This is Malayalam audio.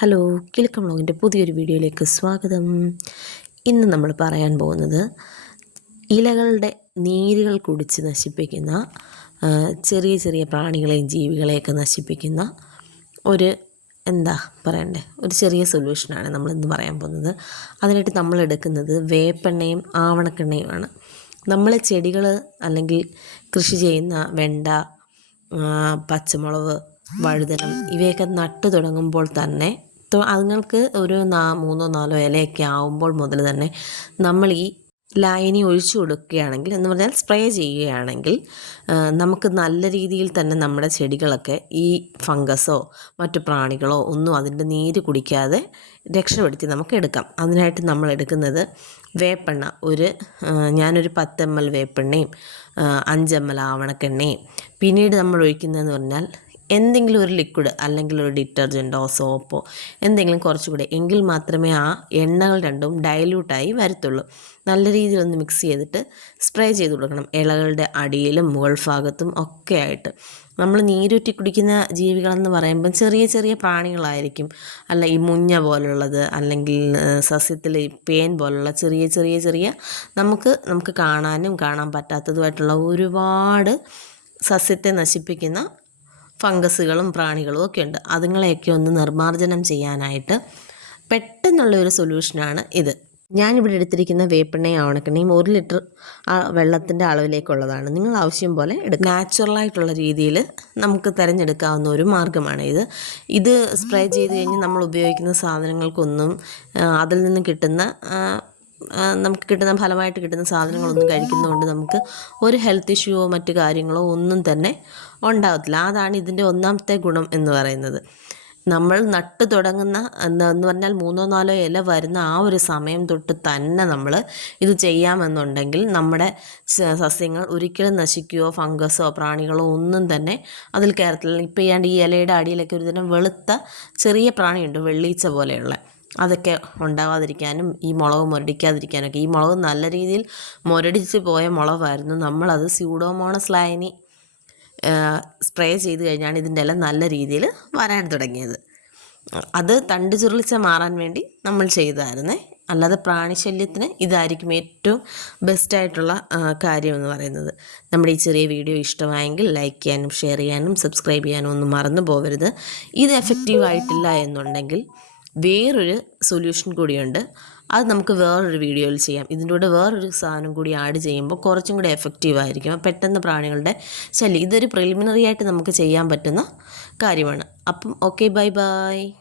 ഹലോ കിലുക്കം വ്ളോഗിന്റെ പുതിയൊരു വീഡിയോയിലേക്ക് സ്വാഗതം. ഇന്ന് നമ്മൾ പറയാൻ പോകുന്നത് ഇലകളുടെ നീരുകൾ കുടിച്ച് നശിപ്പിക്കുന്ന ചെറിയ ചെറിയ പ്രാണികളെയും ജീവികളെയൊക്കെ നശിപ്പിക്കുന്ന ഒരു എന്താ പറയണ്ടേ ഒരു ചെറിയ സൊല്യൂഷനാണ് നമ്മൾ ഇന്ന് പറയാൻ പോകുന്നത്. അതിനായിട്ട് നമ്മൾ എടുക്കുന്നത് വേപ്പെണ്ണയും ആവണക്കെണ്ണയുമാണ്. നമ്മൾ ചെടികൾ അല്ലെങ്കിൽ കൃഷി ചെയ്യുന്ന വെണ്ട പച്ചമുളക് വഴുതനം ഇവയൊക്കെ നട്ടു തുടങ്ങുമ്പോൾ തന്നെ അതുങ്ങൾക്ക് ഒരു നാ മൂന്നോ നാലോ ഇലയൊക്കെ ആവുമ്പോൾ മുതൽ തന്നെ നമ്മൾ ഈ ലായനി ഒഴിച്ചു കൊടുക്കുകയാണെങ്കിൽ എന്ന് പറഞ്ഞാൽ സ്പ്രേ ചെയ്യുകയാണെങ്കിൽ നമുക്ക് നല്ല രീതിയിൽ തന്നെ നമ്മുടെ ചെടികളൊക്കെ ഈ ഫംഗസോ മറ്റു പ്രാണികളോ ഒന്നും അതിന്റെ നീര് കുടിക്കാതെ രക്ഷപ്പെടുത്തി നമുക്ക് എടുക്കാം. അതിനായിട്ട് നമ്മൾ എടുക്കുന്നത് വേപ്പെണ്ണ ഒരു ഞാനൊരു പത്ത് എം എൽ വേപ്പെണ്ണയും അഞ്ച് എം എൽ ആവണക്കെണ്ണയും. പിന്നീട് നമ്മൾ ഒഴിക്കുന്നതെന്ന് പറഞ്ഞാൽ എന്തെങ്കിലും ഒരു ലിക്വിഡ് അല്ലെങ്കിൽ ഒരു ഡിറ്റർജന്റോ സോപ്പോ എന്തെങ്കിലും കുറച്ചുകൂടെ എങ്കിൽ മാത്രമേ ആ എണ്ണകൾ രണ്ടും ഡയല്യൂട്ടായി വരത്തുള്ളൂ. നല്ല രീതിയിൽ ഒന്ന് മിക്സ് ചെയ്തിട്ട് സ്പ്രേ ചെയ്ത് കൊടുക്കണം. ഇലകളുടെ അടിയിലും മുകൾ ഭാഗത്തും ഒക്കെ ആയിട്ട്. നമ്മൾ നീരൂറ്റി കുടിക്കുന്ന ജീവികളെന്ന് പറയുമ്പം ചെറിയ ചെറിയ പ്രാണികളായിരിക്കും. അല്ല ഈ മുഞ്ഞ പോലുള്ളത് അല്ലെങ്കിൽ സസ്യത്തിൽ പേൻ പോലുള്ള ചെറിയ ചെറിയ ചെറിയ നമുക്ക് നമുക്ക് കാണാനും കാണാൻ പറ്റാത്തതുമായിട്ടുള്ള ഒരുപാട് സസ്യത്തെ നശിപ്പിക്കുന്ന ഫംഗസുകളും പ്രാണികളും ഒക്കെ ഉണ്ട്. അതുങ്ങളെയൊക്കെ ഒന്ന് നിർമ്മാർജനം ചെയ്യാനായിട്ട് പെട്ടെന്നുള്ള ഒരു സൊല്യൂഷനാണ് ഇത്. ഞാനിവിടെ എടുത്തിരിക്കുന്ന വേപ്പെണ്ണയും ആവണക്കെണ്ണയും ഒരു ലിറ്റർ വെള്ളത്തിന്റെ അളവിലേക്കുള്ളതാണ്. നിങ്ങൾ ആവശ്യം പോലെ എടുക്കുക നാച്ചുറലായിട്ടുള്ള രീതിയിൽ നമുക്ക് തിരഞ്ഞെടുക്കാവുന്ന ഒരു മാർഗമാണ് ഇത്. ഇത് സ്പ്രേ ചെയ്ത് കഴിഞ്ഞ് നമ്മൾ ഉപയോഗിക്കുന്ന സാധനങ്ങൾക്കൊന്നും അതിൽ നിന്ന് കിട്ടുന്ന നമുക്ക് കിട്ടുന്ന ഫലമായിട്ട് കിട്ടുന്ന സാധനങ്ങളൊന്നും കഴിക്കുന്നതുകൊണ്ട് നമുക്ക് ഒരു ഹെൽത്ത് ഇഷ്യൂവോ മറ്റു കാര്യങ്ങളോ ഒന്നും തന്നെ ഉണ്ടാകത്തില്ല അതാണ് ഇതിന്റെ ഒന്നാമത്തെ ഗുണം എന്ന് പറയുന്നത്. നമ്മൾ നട്ട് തുടങ്ങുന്ന എന്ന് പറഞ്ഞാൽ മൂന്നോ നാലോ ഇല വരുന്ന ആ ഒരു സമയം തൊട്ട് തന്നെ നമ്മൾ ഇത് ചെയ്യാമെന്നുണ്ടെങ്കിൽ നമ്മുടെ സസ്യങ്ങൾ ഒരിക്കലും നശിക്കുകയോ ഫംഗസോ പ്രാണികളോ ഒന്നും തന്നെ അതിൽ കയറത്തില്ല. ഇപ്പം ഈ ഇലയുടെ അടിയിലൊക്കെ ഒരു തരം വെളുത്ത ചെറിയ പ്രാണിയുണ്ട് വെള്ളീച്ച പോലെയുള്ള. അതൊക്കെ ഉണ്ടാവാതിരിക്കാനും ഈ മുളക് മുരടിക്കാതിരിക്കാനൊക്കെ. ഈ മുളക് നല്ല രീതിയിൽ മുരടിച്ച് പോയ മുളകായിരുന്നു. നമ്മളത് സ്യൂഡോമോണസ് ലൈനി സ്പ്രേ ചെയ്ത് കഴിഞ്ഞാണ് ഇതിന്റെ എല്ലാം നല്ല രീതിയിൽ വരാൻ തുടങ്ങിയത്. അത് തണ്ട് ചുരുളിച്ച മാറാൻ വേണ്ടി നമ്മൾ ചെയ്തായിരുന്നേ. അല്ലാതെ പ്രാണിശല്യത്തിന് ഇതായിരിക്കും ഏറ്റവും ബെസ്റ്റായിട്ടുള്ള കാര്യമെന്ന് പറയുന്നത്. നമ്മുടെ ഈ ചെറിയ വീഡിയോ ഇഷ്ടമായെങ്കിൽ ലൈക്ക് ചെയ്യാനും ഷെയർ ചെയ്യാനും സബ്സ്ക്രൈബ് ചെയ്യാനും ഒന്നും മറന്നു പോകരുത്. ഇത് എഫക്റ്റീവ് ആയിട്ടില്ല എന്നുണ്ടെങ്കിൽ വേറൊരു സൊല്യൂഷൻ കൂടിയുണ്ട്. അത് നമുക്ക് വേറൊരു വീഡിയോയിൽ ചെയ്യാം. ഇതിന്റെ കൂടെ വേറൊരു സാധനം കൂടി ആഡ് ചെയ്യുമ്പോൾ കുറച്ചും കൂടി എഫക്റ്റീവ് ആയിരിക്കും. പെട്ടെന്ന് പ്രാണികളുടെ ശല്യം. ഇതൊരു പ്രിലിമിനറി ആയിട്ട് നമുക്ക് ചെയ്യാൻ പറ്റുന്ന കാര്യമാണ്. അപ്പം ഓക്കെ ബൈ ബൈ